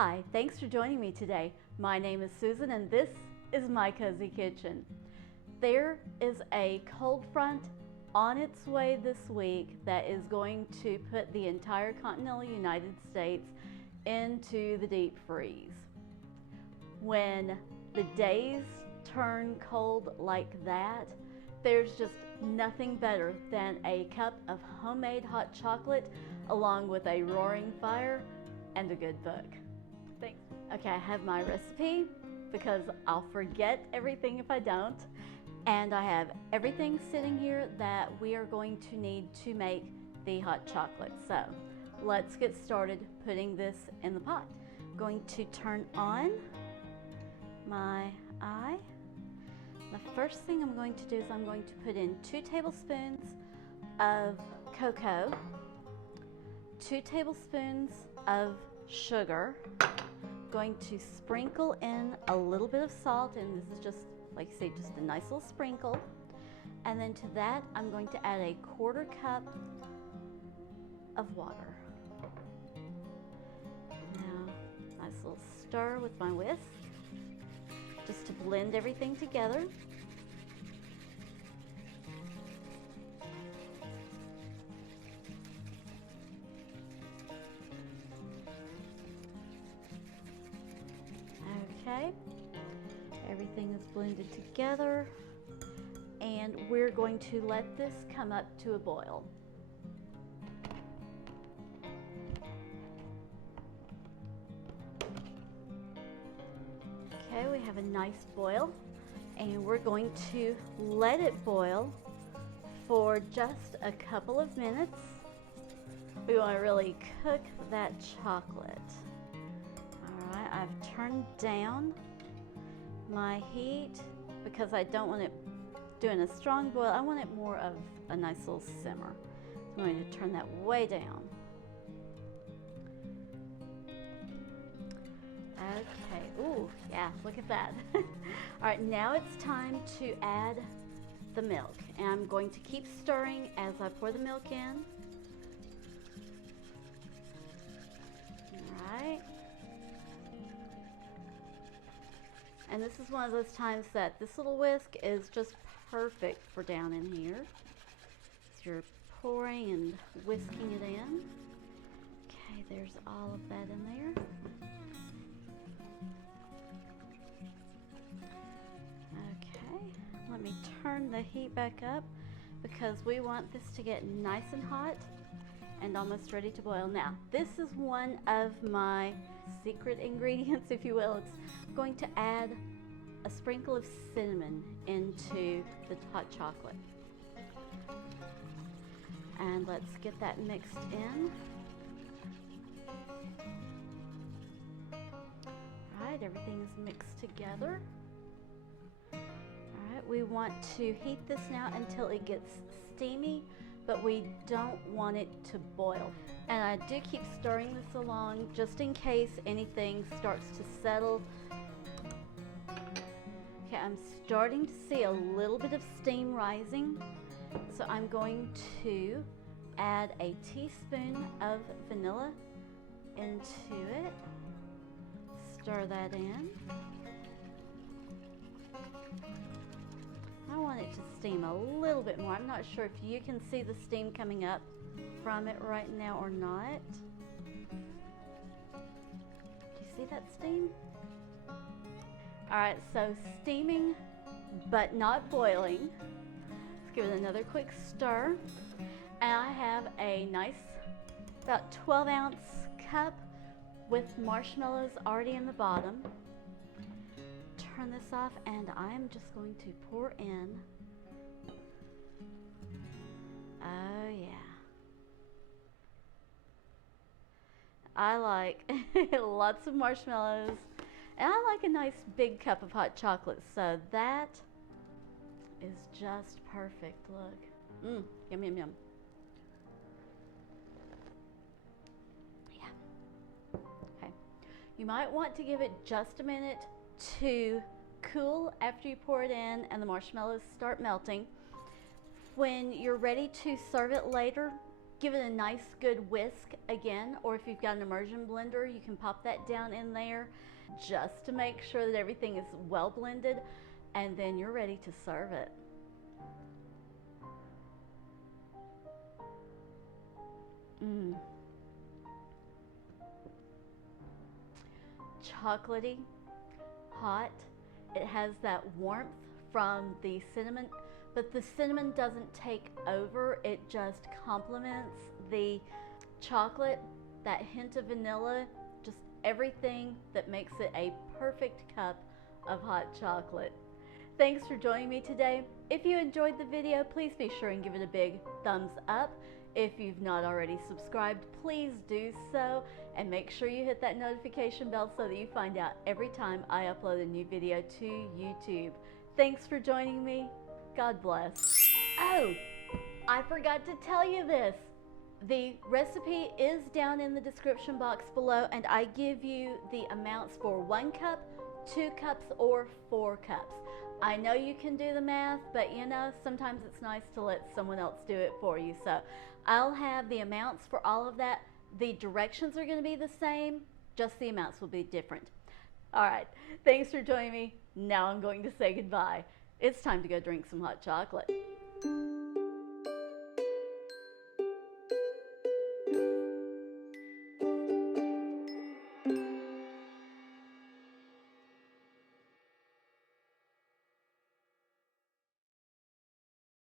Hi, thanks for joining me today. My name is Susan and this is My Cozy Kitchen. There is a cold front on its way this week that is going to put the entire continental United States into the deep freeze. When the days turn cold like that, there's just nothing better than a cup of homemade hot chocolate along with a roaring fire and a good book. Thanks. Okay, I have my recipe because I'll forget everything if I don't. And I have everything sitting here that we are going to need to make the hot chocolate. So let's get started putting this in the pot. I'm going to turn on my eye. The first thing I'm going to do is I'm going to put in 2 tablespoons of cocoa, 2 tablespoons of sugar. I'm going to sprinkle in a little bit of salt, and this is just, like I say, just a nice little sprinkle. And then to that, I'm going to add a 1/4 cup of water. Now, nice little stir with my whisk, just to blend everything together. Okay, everything is blended together, and we're going to let this come up to a boil. Okay, we have a nice boil, and we're going to let it boil for just a couple of minutes. We want to really cook that chocolate. All right, I've turned down my heat because I don't want it doing a strong boil. I want it more of a nice little simmer. So I'm going to turn that way down. Okay, ooh, yeah, look at that. All right, now it's time to add the milk. And I'm going to keep stirring as I pour the milk in. All right. And this is one of those times that this little whisk is just perfect for down in here. So you're pouring and whisking it in. Okay, there's all of that in there. Okay, let me turn the heat back up because we want this to get nice and hot and almost ready to boil. Now, this is one of my secret ingredients, if you will. It's going to add a sprinkle of cinnamon into the hot chocolate. And let's get that mixed in. All right, everything is mixed together. All right, we want to heat this now until it gets steamy, but we don't want it to boil. And I do keep stirring this along just in case anything starts to settle. Okay, I'm starting to see a little bit of steam rising, so I'm going to add a teaspoon of vanilla into it. Stir that in. I want it to steam a little bit more. I'm not sure if you can see the steam coming up from it right now or not. Do you see that steam? All right, so steaming but not boiling. Let's give it another quick stir. And I have a nice about 12-ounce cup with marshmallows already in the bottom. Turn this off, and I'm just going to pour in. Oh yeah. I like lots of marshmallows, and I like a nice big cup of hot chocolate, so that is just perfect. Look. Yum, yum, yum. Yeah. Okay. You might want to give it just a minute to cool after you pour it in and the marshmallows start melting. When you're ready to serve it later, Give it a nice good whisk again, or if you've got an immersion blender, you can pop that down in there just to make sure that everything is well blended, and then you're ready to serve it. Chocolatey, hot. It has that warmth from the cinnamon, but the cinnamon doesn't take over, it just complements the chocolate, that hint of vanilla, just everything that makes it a perfect cup of hot chocolate. Thanks for joining me today. If you enjoyed the video, please be sure and give it a big thumbs up. If you've not already subscribed, please do so, and make sure you hit that notification bell so that you find out every time I upload a new video to YouTube. Thanks for joining me. God bless. Oh, I forgot to tell you this. The recipe is down in the description box below, and I give you the amounts for 1 cup, 2 cups, or 4 cups. I know you can do the math, but you know, sometimes it's nice to let someone else do it for you. So I'll have the amounts for all of that. The directions are going to be the same, just the amounts will be different. All right, thanks for joining me. Now I'm going to say goodbye. It's time to go drink some hot chocolate.